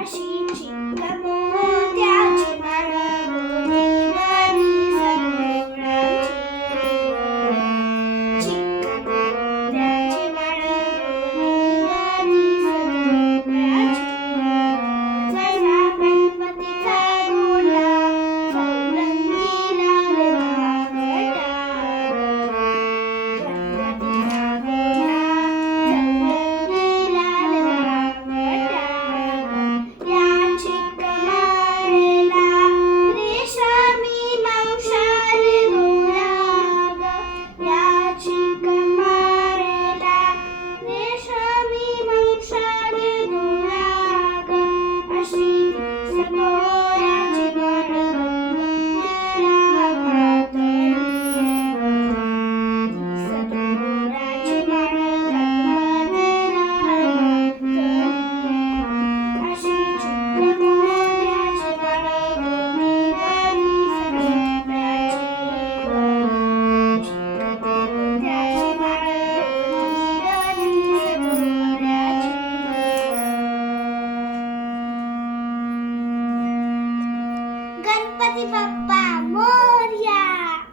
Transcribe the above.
अशी चिक्क मोत्याची माळ होती गणी सगोराची चिक्क मोत्याची माळ होती गणी सगोराची जसा गणपतीचा गोंडा चौरंगी लाल वाघटा गणपतीचा गोंडा चौरंगी लाल वाघटा या चिक्क माळेला रेशमी मौशाल दोरा ग या चिक्क माळेला रेशमी मौशाल दोरा ग अशी सतोऱ्याची माळ गणपतीला घातली सतोऱ्याची माळ गणपतीला घातली अशी चिक्क मोत्याची माळ होती गणी सगोराची चिक्क मोत्याची माळ होती गणी सगोराची गणपती बाप्पा